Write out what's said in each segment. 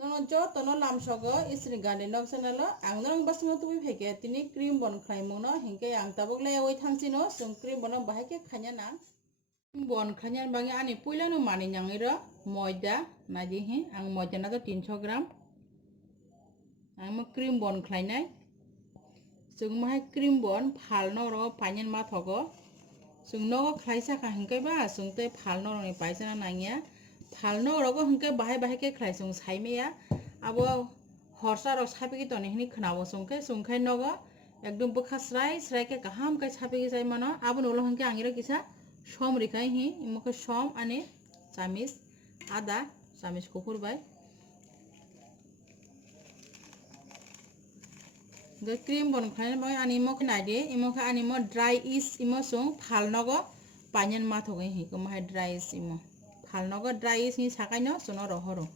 Nono jo tono lam sogo isri gani nok sanalo ang nang basmo tu pheke tini cream bon khlai mo no hinke ang tabok le oi thangsi no sum cream bon bahai ke khanya na bon khanya bangi ani puila no mani nyang ira moida naji hi ang moida na to 300 gram ang mo cream bon khlai nai sung ma cream bon phal no ro panyen ma thogo sung no khlai sa kha hinke ba sung te phal no ro ni paisa na nangya phal no ro go hinke bahai bahai ke khlai sung sai me ya abo horsa ro sapi ki toni hini khnawo sungke sungkhai nogo ekdom bukha srai srai ke kaham kai sapi ki sai mano abo nolo hinke angira kisa som rikai hi imoko som ani chamis ada chamis kukur bai the cream bon khlai bai ani imok naide imok ani mo dry is imo sung phal nogo panyen ma thoge hi ko ma dry is imo phal nogo dry is ni sakai no sono rohoro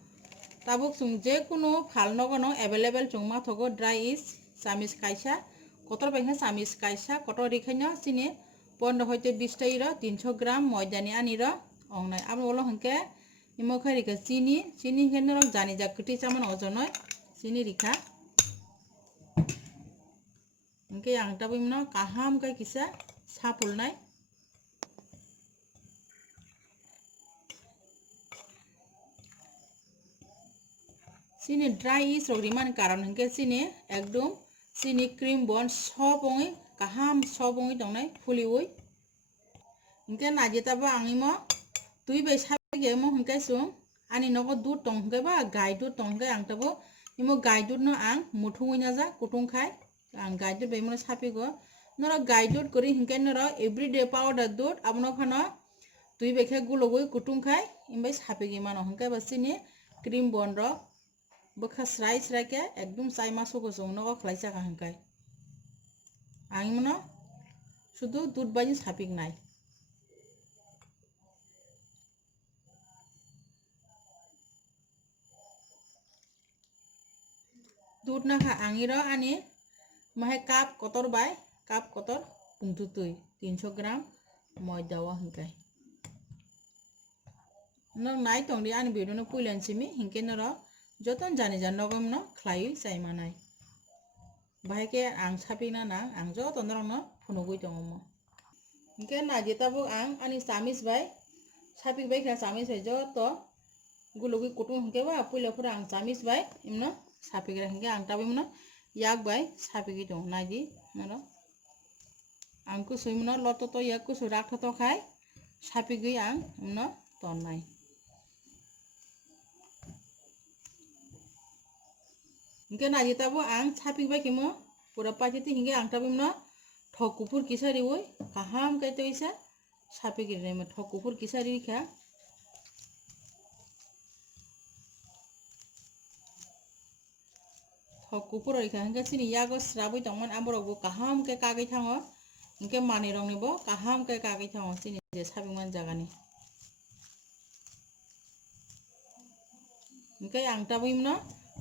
tabuk sung je kuno phal nogo no available chung ma thogo dry is chamis kaisa kotor bengha chamis kaisa kotor rikhaino sini 15 হইতে 20 টা ইরা 300 গ্রাম ময়দা নি আনিরা অংনাই আমি বলো হংকে ইমোখা রিখা চিনি চিনি হেন rock জানি যা কটি চামান অজনয় চিনি রিখা হংকে আংটা বিমনা কাহাম কা কিসা সাপুলনাই চিনি ড্রাই ইস রগরিমান কারণ হংকে চিনি একদম চিনি ক্রিম বন সবঙ্গি kaham sobongi tongnai fuliwoi hingke najitabo angimo tui bai sabige mo hingke sung ani nogo dud tong hingke ba gai dud tong hingke ang tabo imo gai dud no ang muthungoi naja kutung khai ang gai dud bai mo sapigo noro gai dud kori hingke noro everyday powder dud abno phano tui bai khe gulogoi kutung khai imbai sapigi mano hingke ba sini cream bon ro bokha srai srai ke ekdom chai masogo sung nogo khlaisa ka hingkai ang mono শুধু দুধ বাজি সাপিক নাই দুধ না খা আঙির আনি মাহে cup কতর by cup কতর পুংটু তুই 300 গ্রাম ময়দাওয়া হিংকাই নং নাই টংদি আনি বেদনো পুইলানসিমি হিংকে নর যতন জানি জান নগম ন খ্লাই চাইমানাই বাহাইকে আং সাপিনা না আং যতন রং ন ফুনুগই দङमो hingke najitabo ang ani chamis bai sapik bai kha chamis bai joto gulugui kutung hingke ba puila pura ang chamis bai imno sapigra hingke ang tabi mno yak bai sapigi dong naji noro ang kusui mno loto to yak kusu rakho to khai sapigui ang imno tonnai hingke najitabo ang sapik bai kimo pura pachiti hingke ang tabi mno thok kupur kisari woi kaham kai toisa sapigi re me thok kupur kisari kha thok kupur oi kha hingke sini yago srabui tongman amborok bo kaham kai kagai thango hingke mani rong ni bo kaham kai kagai thango sini je sabingman jagani hingke ang tabi mno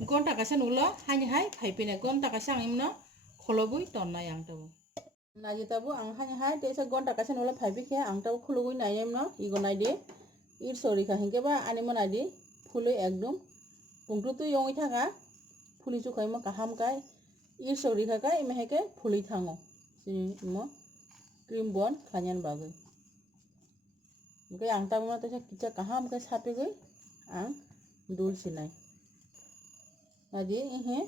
gonta kaisa nulo hani hai phaipine gonta kaisa ang imno kholobui tonnai ang tabu najitabo ang hani hai teisa gonta kaisa nulo phaibi khe ang tabu khulugui naiyem no igo naidi ir sori kha hingke ba ani mo naidi phului ekdom pungtu tu yongoi thaka phuli chu khaimo kaham kai ir sori kha kai meheke phuli thango sini mo cream bon khanyan bagoi hingke ang tabu ma teisa kicha kaham kai sapigoi ang dul sinai naji ihe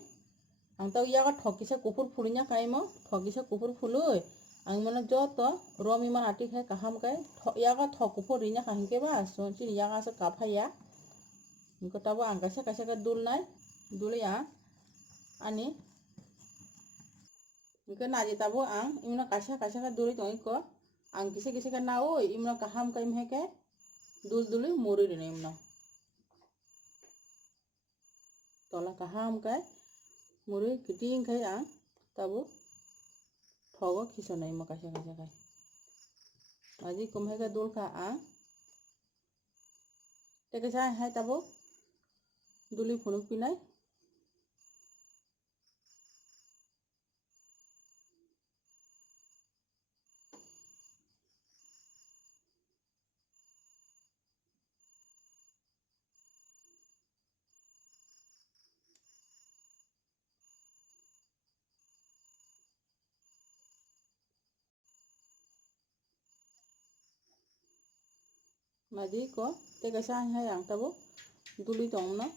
ang tahu yaga thokisa kupur phulunya kaimo thokisa kupur phului ang mana joto romi man ati khai kaham kai yaga thok kupur rinya hangke ba so chini yaga sa kaphaya ingko tabo ang kaisa kaisa ka dul nai dulia ani ingko naji tabo ang imna kaisa kaisa ka duli tong ko ang kisa kisa ka na oi imna kaham kai meheke dul duli muri rene imna tola kaham kai muri kiting khai ang tabu thogo khisonai ma kaisa kaisa kai aji kumhai ka dul kha ang teke sa hai tabu duli phunuk pinai Madi ko te kaisa hai ang tabo duli tong na.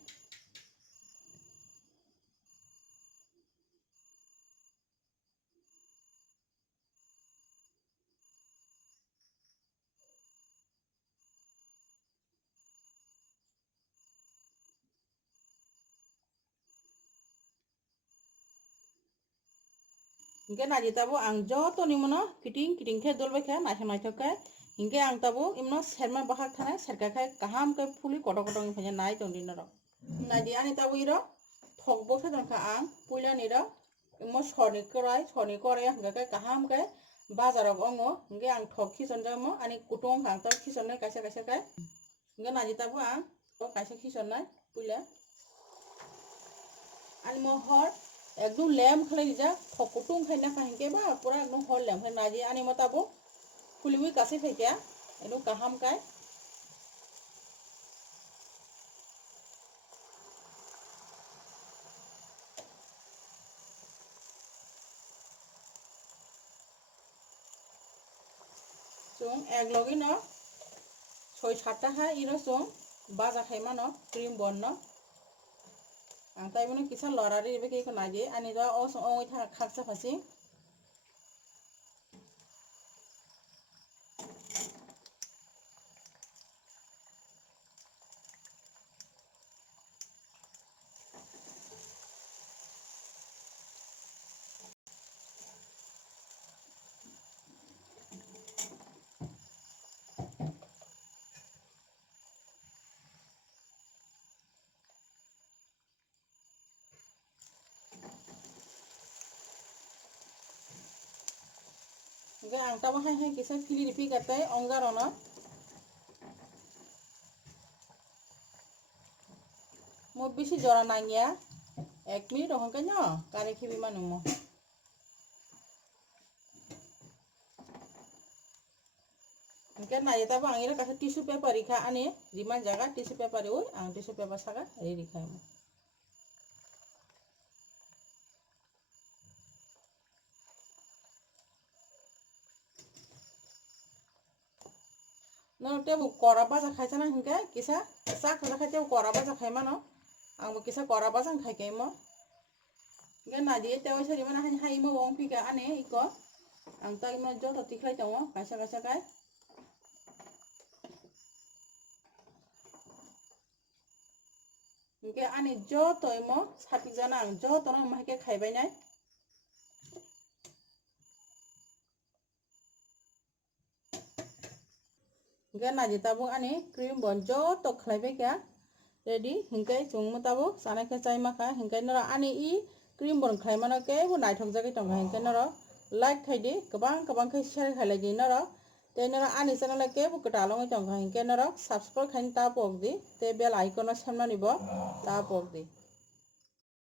Hingke naji tabo ang joto ni mono kiting khe dolbe khe naithok khe hingke ang tabo imno serma bahak thane serka khe kaham ke puli koto koto phanya nai tongdi noro. Naji ani tabo iro thok bo sa kha ang puila ni ro immo sorni korai hingke khe kaham ke bazarok ongo hingke ang thok khison jamo ani kutung hang to khison nai kaisa khe hingke naji tabo ang kaisa khison nai puila ani mo hor একদম lame খালে যা ফকুটুং খাইনা খাহিনকে বা পুরা একদম হল lame খাই নাজি আনি মতাবো ফুলিবি কাছে ফেকিয়া একদম কাহাম কাই চুং এক লগি ন 6-7টা হা ইনো চুং বাজা খাইমা ন ক্রিম বন ন আং তাই বনে কিসা লরারি এবে কেই নাজি আনি দ ও ও থা খাকসা ফাসি Hingke ang tabo hai kisa fili ripi katai onggar ono mo bisi jora nangya 1 minute hongke no kare khibi manu mo hingke nai tabo ang ira kasa tissue paper rikha ani riman jaga tissue paper oi ang tissue paper saga ri rikha mo no tebu kora baja khaisa na hingke kisa sak kha khai tebu kora baja khaima no angbo kisa kora baja khai keimo hingke naji tewa sari mana hai mo wong pika ane iko ang ta imo joto tiklai tongo kaisa kai hingke ani joto imo satik jana ang joto no mahke khaibai nai hingke naji tabo ani cream bon joto khlaibai kya ready hingke chungmo tabo sanai khe chai maka hingke nora ani I cream bon khlaimano ke bo naithok jagoi tongo hingke noro like khaidi kabang khe share khailai di noro te noro ani channel ke bo katalongoi tongo hingke noro subscribe khaini ta pok di te bell icon o semnani bo ta pok di